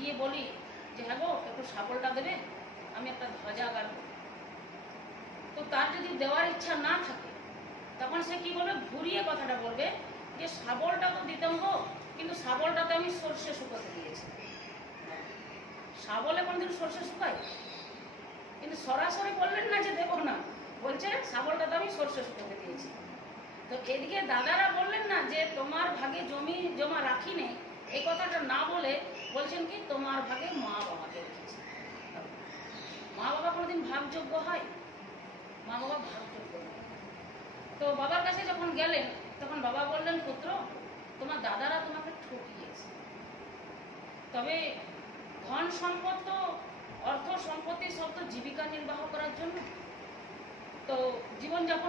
গিয়ে বলি যে হ্যাঁ গো একটু শাবলটা দেবে, আমি একটা ধ্বজা গাড়ব। তো তার যদি দেওয়ার ইচ্ছা না থাকে তখন সে কি বলবে, ঘুরিয়ে কথাটা বলবে যে শাবলটা তো দিতাম গো, কিন্তু শাবলটাতে আমি সর্ষে শুকোতে দিয়েছি। শাবলে কোনদিন সর্ষে শুকায়? কিন্তু সরাসরি বললেন না যে দেবো না, বলছে শাবলটাতে আমি সর্ষে শুকোতে দিয়েছি। তো এদিকে দাদারা বললেন না যে তোমার ভাগে জমি জমা রাখি নেই, এই কথাটা না বলে বলছেন কি তোমার ভাগে মা বাবাকে রেখেছে। মা বাবা কোনোদিন ভাগযোগ্য হয়? মা বাবা ভাগযোগ্য নয়। তো বাবার কাছে যখন গেলেন তখন বাবা বললেন, পুত্র তোমার দাদারা তোমাকে ঠকিয়েছে, তবে ধন সম্পদ তো, অর্থ সম্পত্তি সব তো জীবিকা নির্বাহ করার জন্য, তো জীবনযাপন